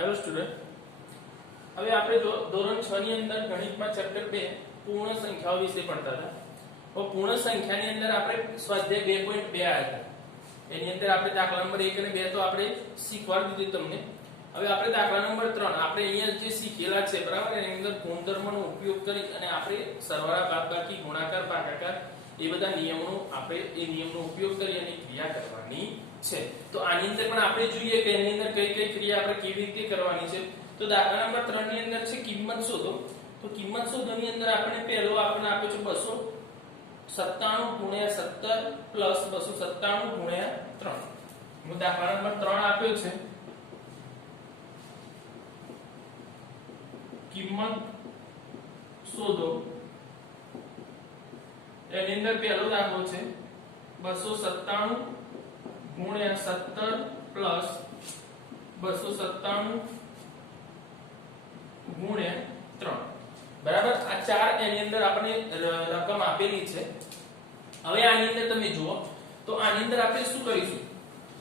Hello student, હવે આપણે ધોરણ 6 ની અંદર ગણિતમાં ચેપ્ટર 2 પૂર્ણ સંખ્યાઓ વિશે ભણતા હતા. તો પૂર્ણ સંખ્યાની અંદર આપણે સ્વાધ્યાય 2.2 આવ્યા હતા. એની અંદર આપણે દાખલા નંબર 1 અને 2 તો આપણે શીખવાડી દીધું તમને. હવે આપણે દાખલા નંબર 3 આપણે અહીંયા જે શીખેલા છે બરાબર, એની અંદર ગુણધર્મનો ઉપયોગ કરી અને આપણે સરવાળા, બાદબાકી, ગુણાકાર, ભાગાકાર એ બધા નિયમોનો ઉપયોગ કરી અને ક્રિયા કરવાની છે. તો આની અંદર પણ આપણે જોઈએ કે એની અંદર કઈ કઈ ક્રિયા આપણે કેવી રીતે કરવાની છે. તો દાખલા નંબર 3 ની અંદર છે કિંમત શોધો. તો કિંમત શોધો ની અંદર આપણે પહેલો આપણે આપ્યો છે 297 ગુણ્યા 17 પ્લસ 297 ગુણ્યા 3. હું દાખલા નંબર 3 આપ્યો છે. કિંમત શોધો એની અંદર પહેલો દાખલો છે 297 ગુણ્યા 17 પ્લસ 297 ગુણ્યા 3. બરાબર, આ ચાર એની અંદર આપણે રકમ આપેલી છે. હવે આની અંદર તમે જુઓ તો આની અંદર આપણે શું કરીશું,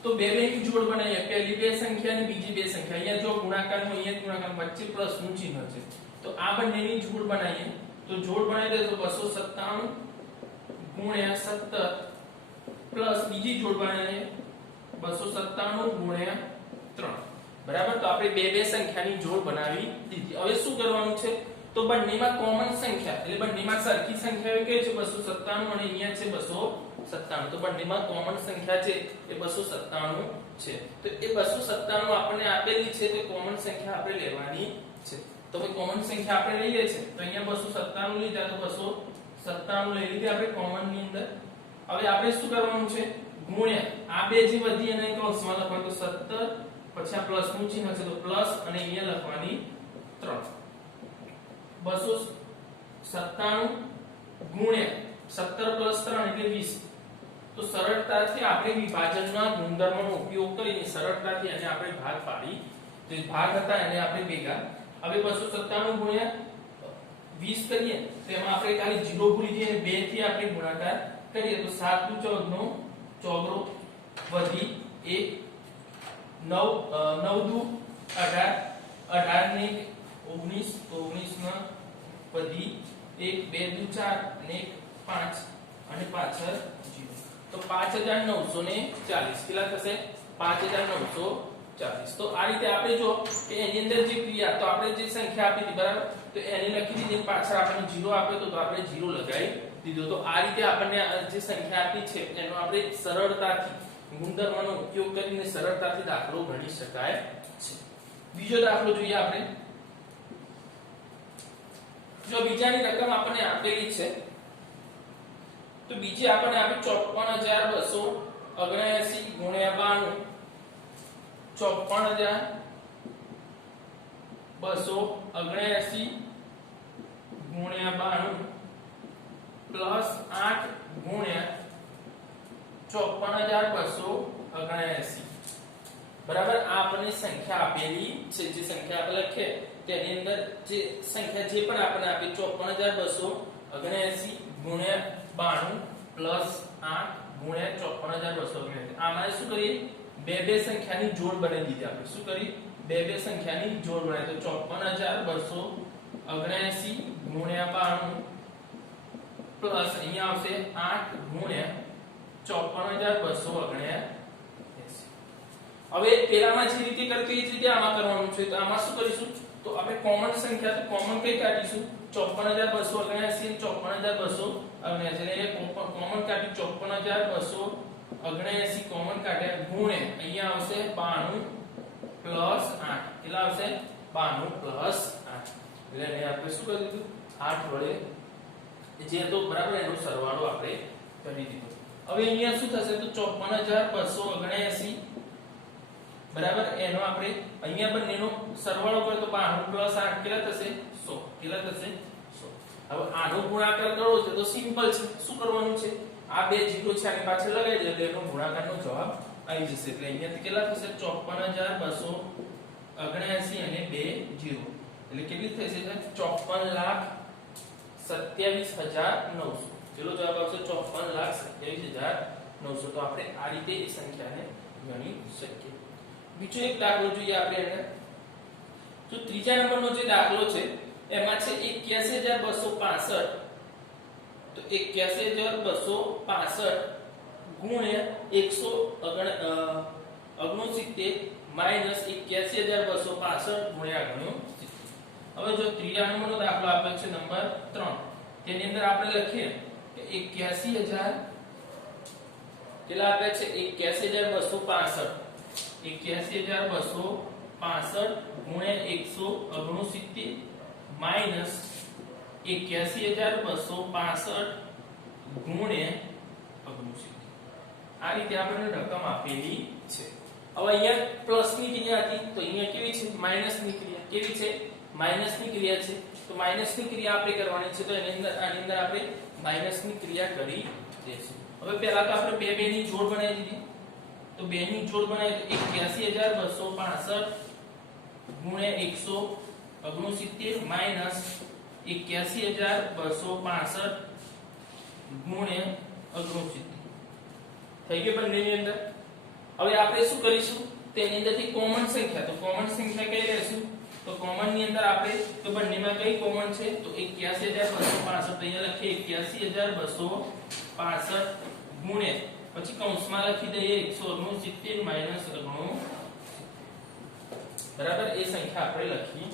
તો બે ની જોડ બનાવીએ. પહેલી બે સંખ્યા અને બીજી બે સંખ્યા. અહીંયા જો ગુણાકારનો, અહીંયા ગુણાકાર, વચ્ચે પ્લસ નું ચિહ્ન છે. તો આ બંનેની જોડ બનાવીએ. તો જોડ બનાવી દે તો 297 ગુણ્યા 17 પ્લસ બીજી જોડ બનાવીએ 297 ગુણ્યા 3. બરાબર, તો આપણે બે સંખ્યાની જોડ બનાવી દીધી. હવે શું કરવાનું છે, તો બંનેમાં કોમન સંખ્યા એટલે બંનેમાં સરખી સંખ્યાઓ કઈ છે 297 અને અહીંયા છે 297. તો બંનેમાં કોમન સંખ્યા છે એ 297 છે. તો એ 297 આપણને આપેલી છે, તે કોમન સંખ્યા આપણે લેવાની છે. તો ભાઈ કોમન સંખ્યા આપણે લઈએ છે. તો અહીંયા 297 લીધા તો 297 લઈ લીધી આપણે કોમન ની અંદર. હવે આપણે શું કરવાનું છે, ગુણ્યા આ બે જે વધી અને કૌંસમાં લખવાનું. તો 17 પછી આ પ્લસ નું ચિહ્ન છે તો પ્લસ અને અહીંયા લખવાની 3. 297 ગુણ્યા 17 પ્લસ 3 એટલે 20. તો સરળતાથી આપણે વિભાજનના ગુણધર્મનો ઉપયોગ કરીને સરળતાથી આને આપણે ભાગ પાડી, જે ભાગ હતા એને આપણે ભેગા. હવે 297 ગુણ્યા 20 કરીએ તો એમાં આપણે ખાલી 0 ભૂલી જઈએ અને 2 થી આપણે ગુણાકાર કરીએ તો 7 * 14 નો ચોગડો વધી 1 9 * 18 18 ને 19 19 માં વધી 1 2 * 4 અને 5 અને પાછળ 0. તો 5940 કેટલા થશે, 5940. તો આ રીતે આપણે જો કે એની અંદર જે ક્રિયા, તો આપણે જે સંખ્યા આપી હતી બરાબર, તો એની લખી દીધી, પાછળ આપણે 0 આપ્યો તો આપણે 0 લગાવી દીધો. તો આ રીતે આપણને જે સંખ્યા આપી છે એનો આપણે સરળતાથી ગુણધર્મનો ઉપયોગ કરીને સરળતાથી દાખલો ગણી શકાય છે. બીજો દાખલો જોઈએ આપણે. જો બીજાની રકમ આપણને આપેલી છે, તો બીજી આપણને આપી 54279 ગુણ્યા 92. 54279 ગુણ્યા 92 પ્લસ 8 ગુણ્યા 54279. બરાબર, આ આપણને સંખ્યા આપેલી છે. જે સંખ્યા આપણે લખીએ તેની અંદર જે સંખ્યા જે પણ આપણને આપી 54279 ગુણ્યા 92 પ્લસ 8 ગુણ્યા 54279. આમાં શું કરીએ, બે સંખ્યાની જોડ બનાવી દીધી. આપણે શું કરી, બે સંખ્યાની જોડ બનાવી. તો 54279 ગુણ્યા 92 પ્લસ અહીંયા આવશે 8 ગુણ્યા 54279. હવે પેલામાં જે રીતે કરતી એ જ રીતે આમાં કરવાનું છે. તો આમાં શું કરીશું, તો આપણે કોમન સંખ્યા, તો કોમન કઈ કાઢીશું, 54279 54279 એટલે કોમન કાઢી 54279 કોમન કાઢ્યા ગુણ્યા અહીંયા આવશે 92 પ્લસ 8. કેટલા આવશે, 92 પ્લસ 8. એટલે એને આપણે શું કરી દીધું, 8 વડે જે તો બરાબર એનો સરવાળો આપણે કરી દીધો. હવે અહીંયા શું થશે, તો 54279 બરાબર, એનો આપણે અહીંયા બંનેનો સરવાળો કરીએ તો 92 પ્લસ 8 કેટલા થશે, 100. કેટલા થશે, 100. હવે આનો ગુણાકાર કરવો છે તો સિમ્પલ છે. શું કરવાનું છે, આ બે 0 છે આની પાછળ લગાવી દે એટલે એનો ગુણાકારનો જવાબ આવી જશે. એટલે અહીંયાથી કેટલા થશે, 54279 અને 2 0 એટલે કેટલી થશે, 54,27,900. ચલો જવાબ આવશે 54,27,900. તો આપણે આ રીતે એ સંખ્યાને ગણી શકીએ. બીજો એક દાખલો જોઈએ આપણે એને. જો ત્રીજા નંબરનો જે દાખલો છે એમાં છે 81265 તો 81265 ગુણ્યા 169 માઈનસ 81265 ગુણ્યા 69. હવે જો ત્રીજા નંબરનો દાખલો આપેલ છે નંબર 3 તેની અંદર આપણે લખીએ કે 81000 કેટલા આપે છે 81265 81265 ગુણ્યા 169 માઈનસ 81265 ગુણ્યા 69. આ રીતે આપણને રકમ આપેલી છે. હવે અહીંયા પ્લસ ની ક્રિયા હતી તો અહીંયા કેવી છે માઈનસ ની ક્રિયા. કેવી છે માઈનસ ની ક્રિયા છે તો માઈનસ ની ક્રિયા આપણે કરવાની છે તો આની અંદર આપણે માઈનસ ની ક્રિયા કરી દેશું. હવે પહેલા તો આપણે બે ની જોડ બનાવી દીધી તો બે ની જોડ બનાવી તો 81265 ગુણ્યા 169 માઈનસ 81265 ગુણ્યા 69 થઈ ગયું બંનેની અંદર. હવે આપણે શું કરીશું તેની અંદરથી કોમન સંખ્યા તો કોમન સંખ્યા કઈ લેશું તો કોમન ની અંદર આપણે તો બંનેમાં કઈ કોમન છે તો 81265 તો અહીંયા લખીએ 81265 ગુણ્યા પછી કૌંસમાં લખી દઈએ 169 માઈનસ 69 બરાબર એ સંખ્યા આપણે લખી દીધી.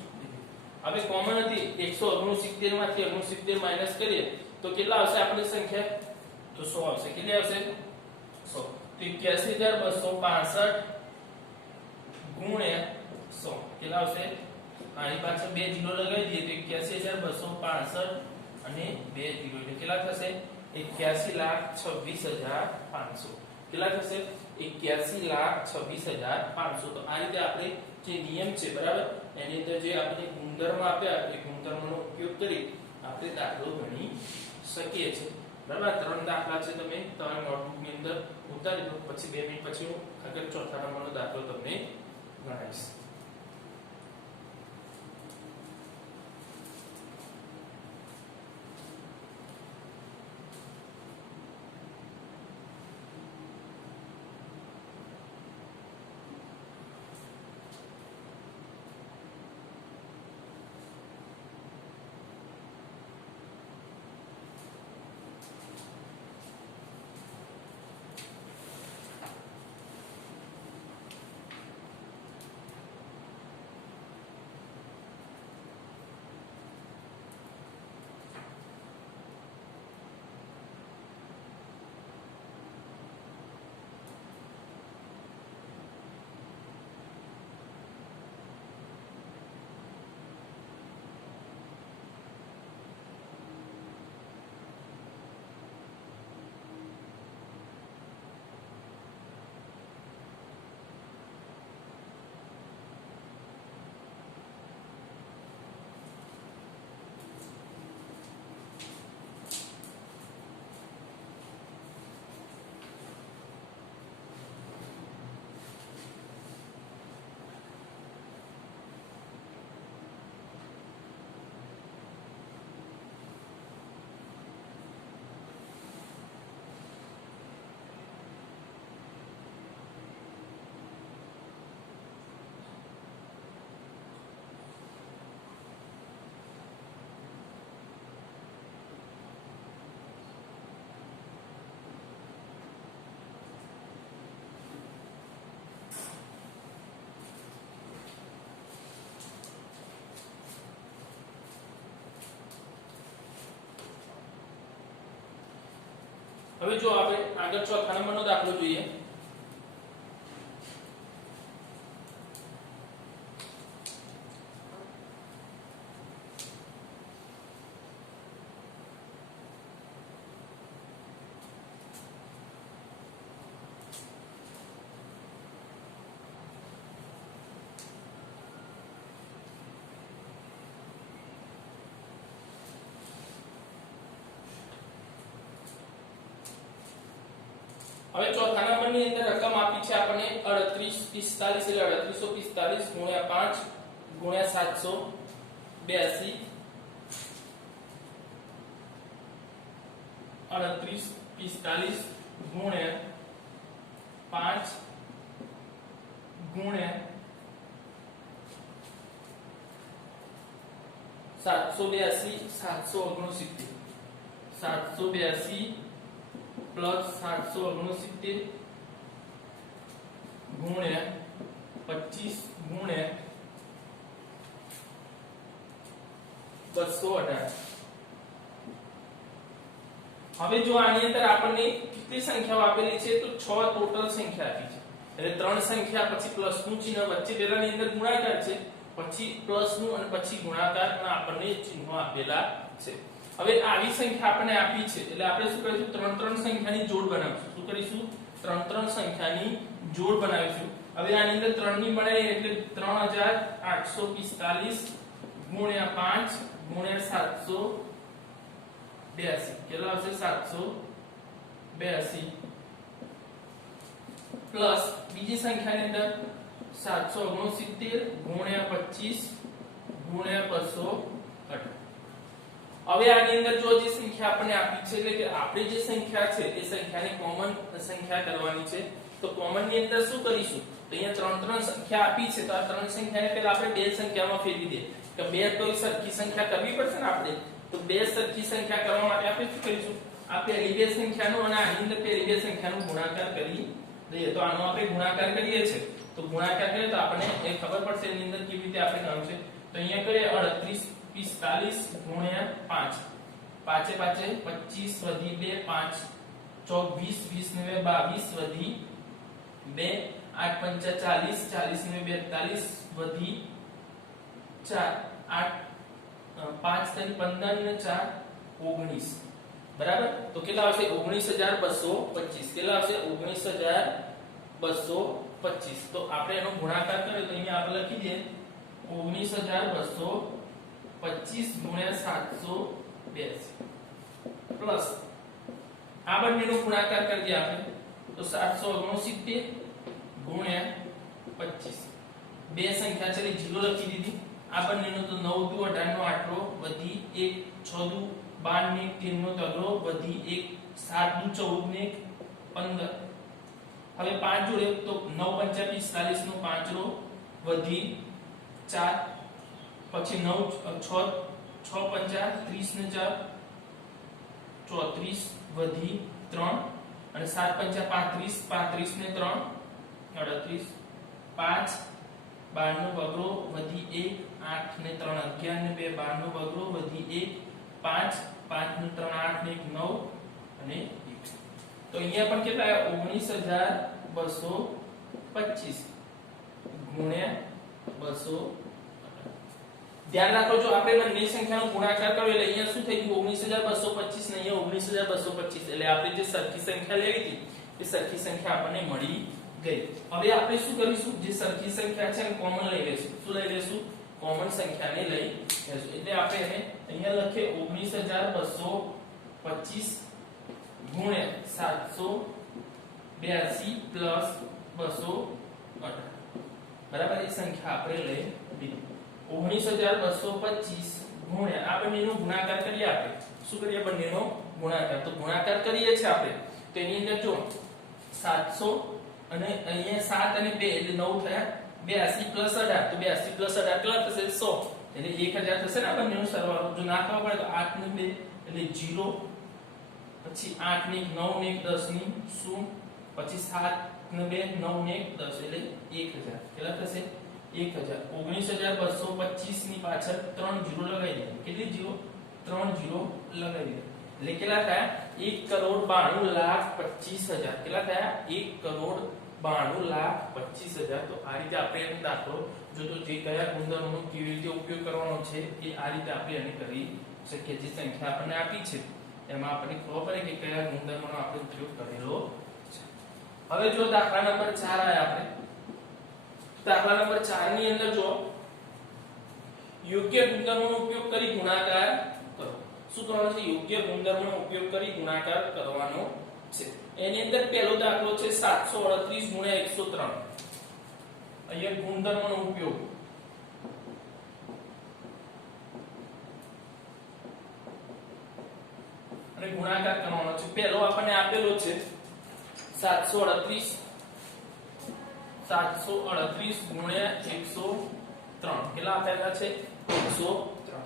હવે કોમન હતી 169 માંથી 69 માઈનસ કરીએ તો કેટલા આવશે આપણી સંખ્યા તો 100 આવશે. કેટલી આવશે 100 તો 81265 ગુણ્યા 100 કેટલા આવશે આની પાછળ બે જીરો લગાવી દઈએ તો 81265 અને બે જીરો એટલે કેટલા થશે 81,26,500 કેટલા થશે 81,26,500. તો આ રીતે આપણે જે નિયમ છે બરાબર એની અંદર જે આપણે ગુણધર્મ આપ્યા એ ગુણધર્મનો ઉપયોગ કરી આપણે દાખલો ગણી શકીએ છીએ. બરાબર ત્રણ દાખલા છે તમે તમારી નોટબુક ની અંદર ઉતારી દો પછી 2 મિનિટ પછી હું આગળ ચોથા નંબરનો દાખલો તમને ગણાવીશ. હવે જો આપણે આગળ ચોથા નંબરનો દાખલો જોઈએ. હવે ચોથા નંબરની અંદર રકમ આપી છે આપણને 3845 એટલે 3845 ગુણ્યા 5 ગુણ્યા 782 3845 ગુણ્યા 5 ગુણ્યા 782 769 782 પ્લસ 769 ગુણ્યા 25 ગુણ્યા 218. હવે જો આની અંદર આપણને કેટલી સંખ્યાઓ આપેલી છે તો 6 ટોટલ સંખ્યા આપી છે. એટલે 3 સંખ્યા પછી પ્લસ નું ચિહ્ન વચ્ચે પેલાની અંદર ગુણાકાર છે, પછી પ્લસ નું અને પછી ગુણાકારના આપણને ચિહ્નો આપેલા છે. હવે આવી સંખ્યા આપણને આપી છે એટલે આપણે શું કરીશું? 3 સંખ્યાની જોડ બનાવીશું. શું કરીશું? 3 સંખ્યાની જોડ બનાવીશું. હવે આની અંદર 3 ની બનાવીએ એટલે 3845 ગુણ્યા 5 ગુણ્યા 782 કેટલા આવશે? 782 પ્લસ બીજી સંખ્યાની અંદર 769 ગુણ્યા 25 ગુણ્યા 218. હવે આની અંદર જો જે સંખ્યા આપણને આપી છે એટલે કે આપણી જે સંખ્યા છે એ સંખ્યાને કોમન સંખ્યા કરવાની છે. તો કોમન ની અંદર શું કરીશું? તો અહીંયા 3 સંખ્યા આપી છે તો આ 3 સંખ્યાને પહેલા આપણે બે સંખ્યામાં ફેરવી દઈએ કે બે તો સરખી સંખ્યા કરવી પડશે ને આપણે. તો બે સરખી સંખ્યા કરવા માટે આપણે શું કરીશું? આ પહેલી બે સંખ્યાનો અને આની અંદર પહેલી બે સંખ્યાનો ગુણાકાર કરી દઈએ. તો આનો આપણે ગુણાકાર કરીએ છે તો ગુણાકાર કરીએ તો આપણને એ ખબર પડશે એની અંદર કેવી રીતે આપણે કામ છે. તો અહીંયા કરીએ 38 45 ગુણ્યા 5 પાંચે પાંચે 25 વધી 2 5 24 20 ને 22 વધી 2 8 5 40 40 ને 42 વધી 4 8 5 3 15 ને 4 19 બરાબર. તો કેટલા આવશે? 19225. કેટલા આવશે? 19225. તો આપણે એનો ગુણાકાર કરીએ તો અહીંયા આપણે લખી દઈએ 19225 ગુણ્યા 782 પ્લસ આ બંનેનો ગુણાકાર કરી દઈએ આપણે તો 769 ગુણ્યા 25. બે સંખ્યા છે એટલે 0 લખી દીધી. આ બંનેનો તો 9 દુ 18 નો આટલો વધી 1 6 દુ 12 ને 13 નો તગડો વધી 1 7 દુ 14 ને 15. હવે 5 જોડે તો 9 5 45 નો 5 રો વધી 4 પછી 9 6 6 5 30 ને 4 34 વધી 3 અને 7 5 35 35 ને 3 38 5 12 નો બગડો વધી 1 8 ને 3 11 ને 2 12 નો બગડો વધી 1 5 5 ને 3 8 ને 1 9 અને 1. તો અહીંયા પણ કેટલા આવ્યા? 19225 ગુણ્યા 200. ધ્યાન રાખો જો આપણે બંને સંખ્યાનો ગુણાકાર કર્યો એટલે અહીંયા શું થઈ ગયું? 19225 ને અહીંયા 19225. એટલે આપણે જે સરખી સંખ્યા લેવી હતી એ સરખી સંખ્યા આપણને મળી ગઈ. હવે આપણે શું કરીશું? જે સરખી સંખ્યા છે એને કોમન લઈ લેશું. શું લઈ લેશું? કોમન સંખ્યાને લઈ લેશું. એટલે આપણે એને અહીંયા લખીએ 19225 ગુણ્યા 782 પ્લસ 218 બરાબર. એ સંખ્યા આપણે લઈ લીધી. 19225 ગુણ્યા આ બંનેનો ગુણાકાર કરીએ આપણે. શું કરીએ? બંનેનો ગુણાકાર. તો ગુણાકાર કરીએ છે આપણે તો એની અંદર જો 700 અને અહીંયા 7 અને 2 એટલે 9 થયા 82 પ્લસ 18 તો 82 પ્લસ 18 કેટલા થશે? 100 એટલે 1000 થશે ને આ બંનેનો સરવાળો. જો ના ખબર પડે તો 8 ને 2 એટલે 0 પછી 8 ને 9 ને 10 ની 0 પછી 7 ને 2 9 ને 10 એટલે 1000 કેટલા થશે? 1000. 19225 ની પાછળ 3 0 લગાવી દે. કેટલી 0? 3 0 લગાવી દે. એટલે કેટલા થયા? 1,92,25,000. કેટલા થયા? 1,92,25,000. તો આ રીતે આપણે એનો દાખલો જો તો જે કયા ગુણધર્મોનો કેવી રીતે ઉપયોગ કરવાનો છે એ આ રીતે આપણે એને કરી શકીએ. જે સંખ્યા આપણને આપી છે એમાં આપણને ખબર પડે કે કયા ગુણધર્મોનો આપણે ઉપયોગ કરેલો છે. હવે જો દાખલા નંબર 4 આયા આપણે. દાખલા નંબર 4 ની અંદર જો યોગ્ય ગુણધર્મોનો ઉપયોગ કરી ગુણાકાર કરો. શું કરવાનું છે? યોગ્ય ગુણધર્મોનો ઉપયોગ કરી ગુણાકાર કરવાનો છે. એની અંદર પહેલો દાખલો છે 738 ગુણ્યા 103. અહીંયા ગુણધર્મોનો ઉપયોગ અને ગુણાકાર કરવાનો છે. પહેલો આપણને આપેલો છે 738 ગુણ્યા 103. કેટલા આપેલા છે? 103.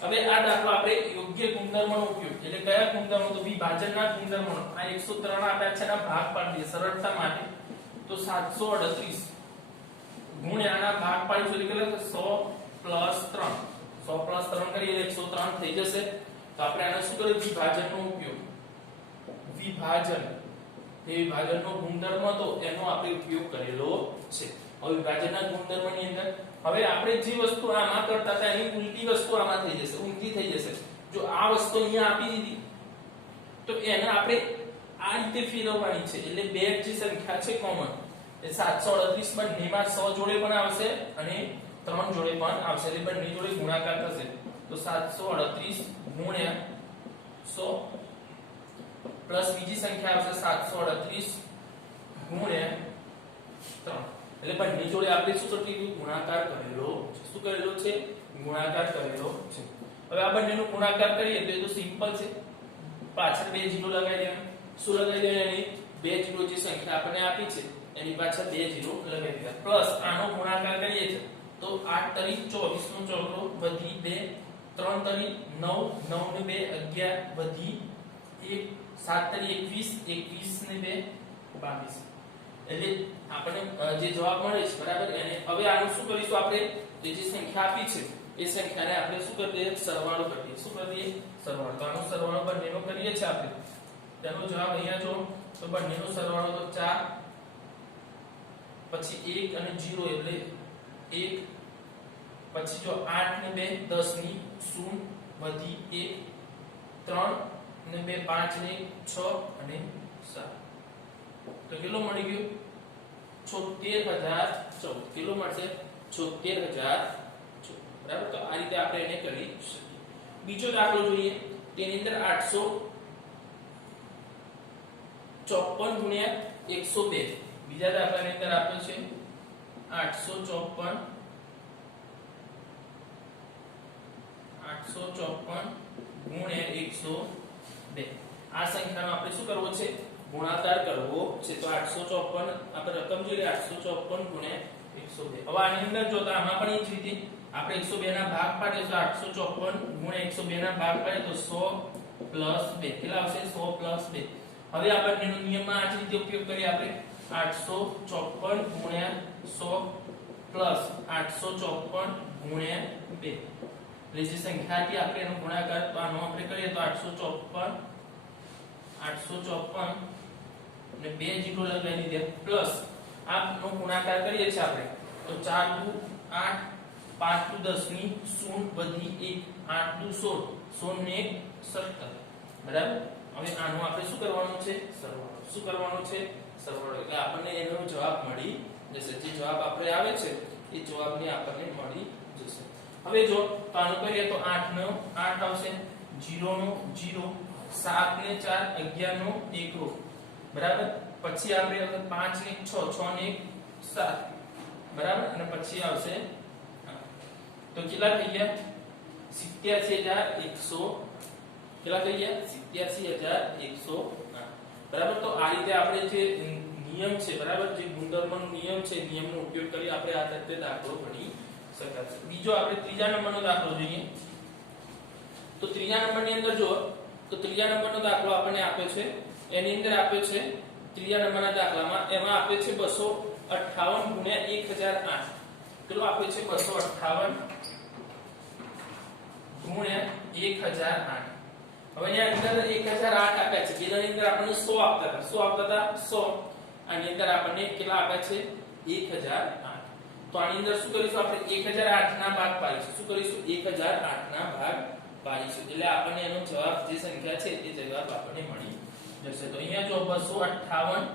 હવે આ દાખલો આપણે યોગ્ય ગુણધર્મનો ઉપયોગ એટલે કયા ગુણધર્મો તો વિભાજનના ગુણધર્મો આ 103 આપ્યા છે ના ભાગ પાડી દે સરળતા માટે તો 738 ગુણ્યા આના ભાગ પાડીશું એટલે કેટલા 100 + 3 100 + 3 કરીએ 103 થઈ જશે તો આપણે આને શું કરીએ વિભાજનનો ઉપયોગ વિભાજન એ વિભાજનનો ગુણધર્મ હતો એનો આપણે ઉપયોગ કરેલો છે હવે વિભાજનના ગુણધર્મની અંદર હવે આપણે જે વસ્તુ આમાં કરતા હતા એની ઉલટી વસ્તુ આમાં થઈ જશે ઊંધી થઈ જશે જો આ વસ્તુ અહીંયા આપી દીધી તો એને આપણે આ રીતે ફેરવવાની છે એટલે બે જે સંખ્યા છે કોમન એ 738 બંનેમાં 100 જોડે પણ આવશે અને 3 જોડે પણ આવશે એટલે બંને જોડે ગુણાકાર થશે તો 738 ગુણ્યા 100 પ્લસ બીજી સંખ્યા આવશે 738 ગુણ્યા 3 એટલે બંને જોડે આપણે શું કરીશું ગુણાકાર કરેલો શું કરેલો છે ગુણાકાર કરેલો છે હવે આ બંનેનો ગુણાકાર કરીએ તો એ તો સિમ્પલ છે પાછળ બે જીરો લગાવી દેવાના શું લગાવી દેવાના એની બે જીરો જે સંખ્યા આપણને આપી છે એની પાછળ બે જીરો લગાવી દેવાના પ્લસ આનો ગુણાકાર કરીએ છે તો 8 તરી 24 નો ચોગડો વધી 2 3 તરી 9 9 ને 2 11 વધી 1 7 તરી 21 21 ને 2 22 એટલે આપણે જે જવાબ મળે છે બરાબર એને હવે આનું શું કરીશું આપણે જે સંખ્યા આપી છે એ સંખ્યાને આપણે શું કરી દઈએ સરવાળો કરી દઈએ શું કરી દઈએ સરવાળો તો આનો સરવાળો બંનેનો કરીએ છીએ આપણે તેનો જવાબ અહીંયા જો તો બંનેનો સરવાળો તો 4 પછી 1 અને 0 એટલે 1 પછી જો 8 ને 2 10 ની 0 વધી 1 3 ને 2 5 ને 6 અને 7 તો કેટલો મળી ગયો 76014 કેટલો મળશે 76014 બરાબર તો આ રીતે આપણે એને કરી શકીએ બીજો દાખલો જોઈએ તેની અંદર 854 ગુણ્યા 102 બીજા દાખલાની અંદર આપ્યો છે 854 ગુણ્યા 102 આ સંખ્યાનો આપણે શું કરવો છે ગુણાકાર કરવો છે તો 854 આપણે રકમ જોઈએ 854 ગુણ્યા 102 હવે આની અંદર જોતા આમાં પણ એ જ રીતે આપણે 102 ના ભાગ પાડીએ તો 854 ગુણ્યા 102 ના ભાગ પાડીએ તો 100 + 2 કેટલા આવશે 100 + 2 હવે આ બંનેનો નિયમમાં આ જ રીતે ઉપયોગ કરીએ આપણે 854 ગુણ્યા 100 + 854 ગુણ્યા 2 એટલે જે સંખ્યા હતી આપણે એનો ગુણાકાર તો આનો આપણે કરીએ તો 854 ને 2 જીરો લગાવી દે પ્લસ આનો ગુણાકાર કરીએ છીએ આપણે તો 4 દુ 8 5 દુ 10 ની 0 વધી 1 8 દુ 16 16 ને 17 બરાબર હવે આનો આપણે શું કરવાનું છે સરવાળો શું કરવાનો છે સરવાળો એટલે આપણને એનો જવાબ મળી જશે જે જવાબ આપણે આવે છે એ જવાબને આપણને મળી જશે હવે જો તો આનો કરીએ તો 8 નો 8 આવશે 0 નો 0 7 ને 4 11 નો 1 રો બરાબર પછી આપણે 5 ને 6 6 ને 7 બરાબર અને પછી આવશે તો કેટલા થઈ ગયા 87100 કેટલા થઈ ગયા 87108 બરાબર તો આ રીતે આપણે જે નિયમ છે બરાબર જે ગુણધર્મનો નિયમ છે નિયમનો ઉપયોગ કરી આપણે આ રીતે દાખલો ગણી શકાશે બીજો આપણે ત્રીજા નંબરનો દાખલો જોઈએ તો ત્રીજા નંબરની અંદર જો તો ત્રીજા નંબરનો દાખલો આપણને આપ્યો છે એની અંદર આપ્યો છે ત્રીજા નંબરના દાખલામાં એમાં આપ્યો છે 258 ગુણ્યા 1008 કેટલો આપ્યો છે 258 ગુણ્યા 1008 હવે અહીંયા અંદર 1008 આપ્યા છે જેની અંદર આપણને 100 આપતા હતા 100 આપતા હતા 100 આની અંદર આપણને કેટલા આપ્યા છે 1008 તો આની અંદર શું કરીશું આપણે 1008 ના ભાગ પાડીશું શું કરીશું 1008 ના ભાગ પાડીશું એટલે આપણને એનો જવાબ જે સંખ્યા છે એ જવાબ આપણને મળી જશે તો અહીંયા જો 258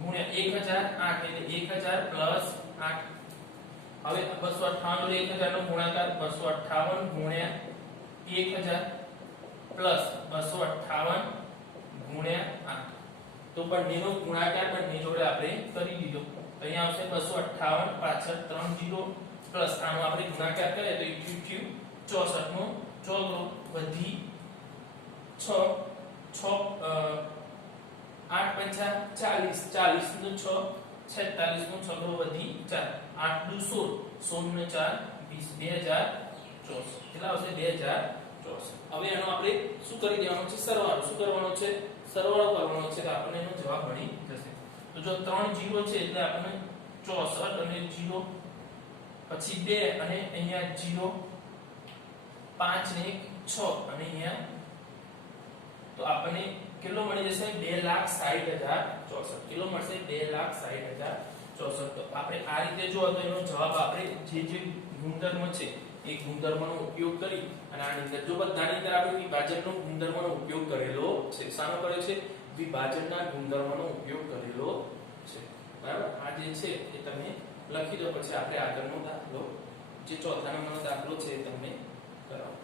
ગુણ્યા 1008 એટલે 1000 પ્લસ 8 હવે 258 જોડે 1000 નો ગુણાકાર 258 ગુણ્યા 1000 પ્લસ 258 ગુણ્યા 8 તો બંનેનો ગુણાકાર બંને જોડે આપણે કરી દીધો અહીંયા આવશે 258 પાછળ 3 0 પ્લસ આનો આપણે ગુણાકાર કરીએ તો 64 નો ચોગડો વધી 6 8 5 40 40 નો 6 46 નો છગડો વધી 4 8 દુ 16 16 ને 4 20 2024 કેટલા આવશે 2064. હવે એનો આપણે શું કરી દેવાનો છે સરવાળો. શું કરવાનો છે સરવાળો કરવાનો છે તો આપણને એનો જવાબ મળી જશે. તો જો 3 0 છે એટલે આપણને 64 અને 0 પછી 2 અને અહીંયા 0 5 ને 1 6 અને અહીંયા તો આપણને કેટલો મળી જશે 2,60,064. કેટલો મળશે 2,60,064. તો આપણે આ રીતે જો તો એનો જવાબ આપણે જે ગુણધર્મ છે એ ગુણધર્મનો ઉપયોગ કરી અને આની અંદર જો બધાની અંદર આપણે વિભાજનનો ગુણધર્મનો ઉપયોગ કરેલો છે. શાનો કર્યો છે વિભાજનના ગુણધર્મનો ઉપયોગ કરેલો છે. બરાબર. આ જે છે એ તમે લખી દો. પછી આપણે આગળનો દાખલો જે ચોથા નંબરનો દાખલો છે એ તમને કરાવો.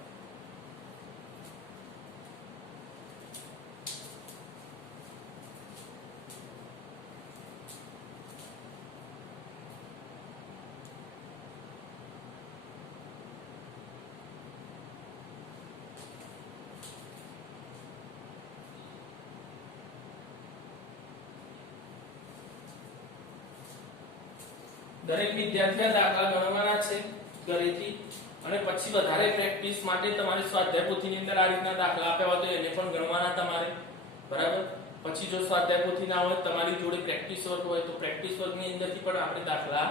દરેક વિદ્યાર્થીએ દાખલા ગણવાના છે ઘરેથી અને પછી વધારે પ્રેક્ટિસ માટે તમારે સ્વાધ્યાય પોથીની અંદર આ રીતના દાખલા આપ્યા હોય તો એને પણ ગણવાના તમારે. બરાબર. પછી જો સ્વાધ્યાય પોથી ના હોય તમારી જોડે પ્રેક્ટિસ વર્ક હોય તો પ્રેક્ટિસ વર્કની અંદરથી પણ આપણે દાખલા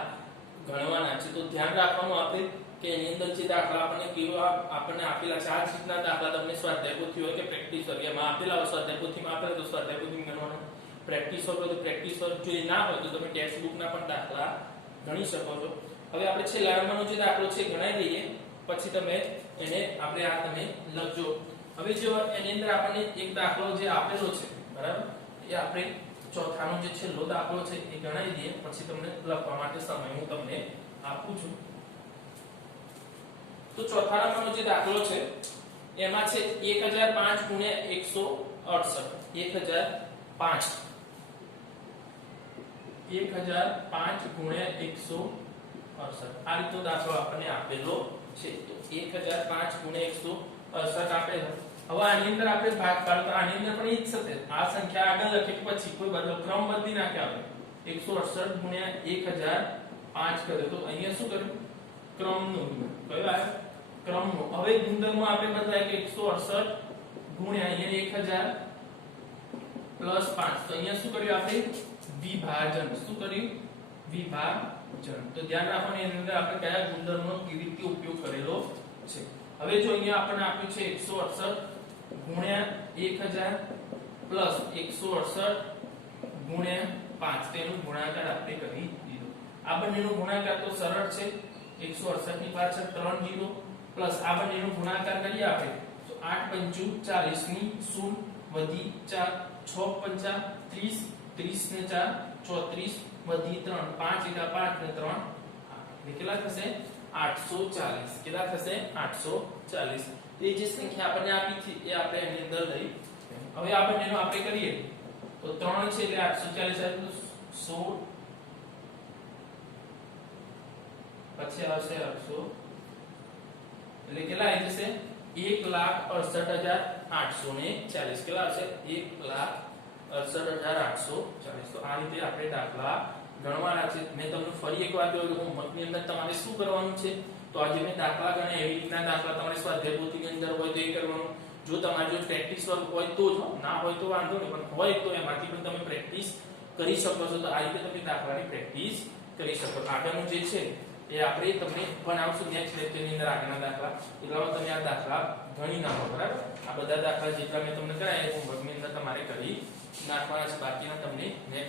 ગણવાના છે. તો ધ્યાન રાખવાનું આપણે કે એની અંદર જે દાખલા આપણને આપેલા છે આ જ રીતના દાખલા તમને સ્વાધ્યાય પોથી હોય કે પ્રેક્ટિસ વર્ક એમાં આપેલા હોય. સ્વાધ્યાય પોથીમાં આપેલા તો સ્વાધ્યાય પોથીમાં ગણવાના. પ્રેક્ટિસ વર્ક હોય તો પ્રેક્ટિસ વર્ક જો એ ના હોય તો તમે ટેક્સ્ટ બુકના પણ દાખલા ગણી શકો છો. હવે આપણે છેલ્લા નંબરનો જે દાખલો છે ગણાઈ દઈએ પછી તમે એને આપણે આ તમે લખજો. હવે જો એની અંદર આપણને એક દાખલો જે આપેલો છે બરાબર એ આપણે ચોથાનો જે છેલ્લો દાખલો છે એ ગણાઈ દઈએ પછી તમને લખવા માટે સમય હું તમને આપું છું. તો ચોથા નંબરનો જે દાખલો છે એમાં છે 1005 ગુણ્યા 168. 1005 ગુણ્યા 168 આ રીતનો દાખલો આપણને આપેલો છે. તો 1005 ગુણ્યા 168 આપેલો. હવે આની અંદર આપણે ભાગ પાડો તો આની અંદર પણ એ જ થશે. આ સંખ્યા આગળ લખી પછી કોઈ બદલો ક્રમ બદલી નાખ્યા આપણે 168 ગુણ્યા 1005 કર્યો તો અહીંયા શું કર્યું ક્રમનું કયો આવ્યો ક્રમનો. હવે ગુણધર્મ આપણે બદલાય કે 168 ગુણ્યા અહીંયા 1000 પ્લસ 5 તો અહીંયા શું કર્યું આપણે વિભાજન. શું કર્યું વિભાજન. તો ધ્યાન રાખવાનું એની અંદર આપણે કયા ગુણધર્મનો કેવી રીતે ઉપયોગ કરેલો છે. હવે જો અહીંયા આપણને આપ્યું છે 168 ગુણ્યા 1000 પ્લસ 168 ગુણ્યા 5 તેનો ગુણાકાર આપણે કરી દીધો. આ બંનેનો ગુણાકાર તો સરળ છે. 168 ની પાછળ 3 0 પ્લસ આ બંનેનો ગુણાકાર કરીએ આપણે તો 8 5 40 ની 0 વધી 4 6 5 30 30 ને 4 34 વધી 3 5 એકા 5 ને 3 કેટલા થશે 840. કેટલા થશે 840. એ જે સંખ્યા આપણને આપી છે એ આપણે એની અંદર લઈ. હવે આ બંનેનો આપણે કરીએ તો 3 છે એટલે 840 આવે તો 16 પછી આવશે 800 એટલે કેટલા આવી જશે 1,68,840. કેટલા આવશે 1,68,840. તો આ રીતે આપણે દાખલા ગણવાના છે. મેં તમને ફરી એક વાર કહ્યું કે હોમવર્કની અંદર તમારે શું કરવાનું છે તો આજે મેં દાખલા ગણ્યા એવી રીતના દાખલા તમારે સ્વાધ્યાય પોથીની અંદર હોય તો એ કરવાનું. જો તમારી જો પ્રેક્ટિસ વર્ક હોય તો જ, ના હોય તો વાંધો નહીં, પણ હોય તો એમાંથી પણ તમે પ્રેક્ટિસ કરી શકો છો. તો આ રીતે તમે દાખલાની પ્રેક્ટિસ કરી શકો. આગળનું જે છે એ આપણે તમને બનાવશું નેક્સ્ટ લેક્ચરની અંદર આગળના દાખલા. એટલામાં તમે આ દાખલા ગણી નાખો. બરાબર. આ બધા દાખલા જેટલા મેં તમને કરાયા હોમવર્કની અંદર તમારે કરી નાખવાના છે. બાકીના તમને નેક્સ્ટ